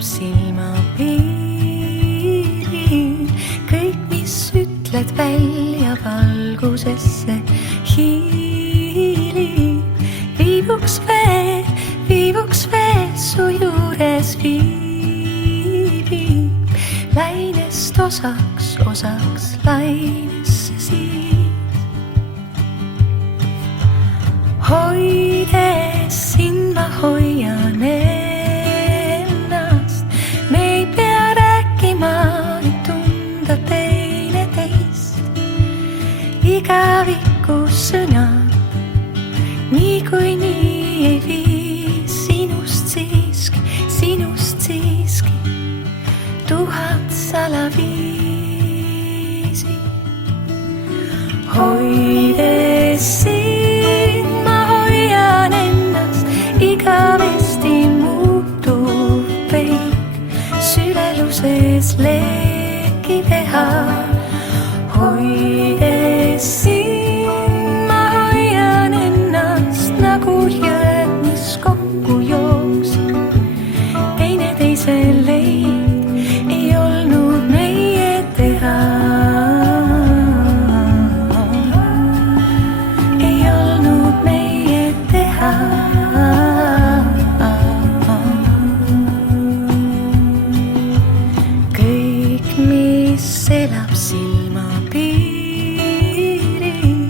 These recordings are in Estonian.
elab silmapiiril. Kõik, mis ütled välja valgusesse hiilib. Viivuks veel su juures viibib. Lainest osaks lainesse siis. Hoides sind ma hoian ennast. Me ei pea rääkima, et tunda teineteist. Igavikus sõnad niikuinii ei vii sinust siiski 1000 salaviisi. Hoides sind ma hoian ennast, igavesti muutuv peik süleluses leeki teha. Hoides sind ma hoian ennast nagu jõed, mis kokku jooksid. Teineteise leid ei olnud meie teha. Ei olnud meie teha. Kõik, mis elab silmapiiril,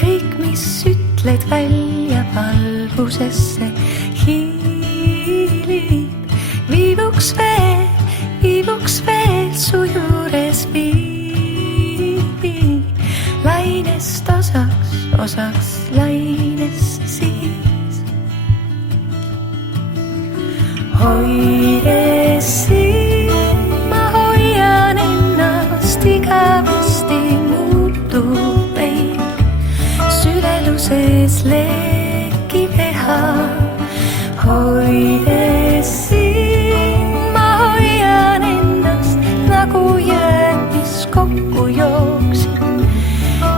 kõik, mis ütled välja valgusesse hiilib. Viivuks veel su juures viibib. Lainest osaks lainesse siis. Hoides sind ma hoian ennast, igavesti muutuv peik süleluses leeki teha. Hoides sind ma hoian ennast nagu jõed, mis kokku jooksid.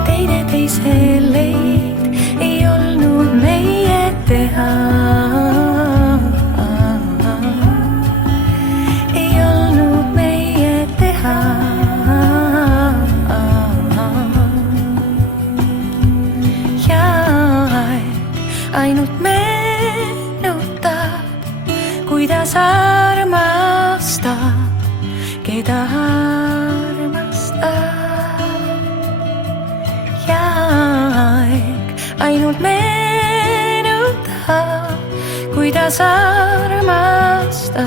Teineteise leid ei olnud meie teha. Ei olnud meie teha. Ja ainult meenutab, kuidas armastab, keda armastab. Ja aeg ainult meenutab, kuidas armastab,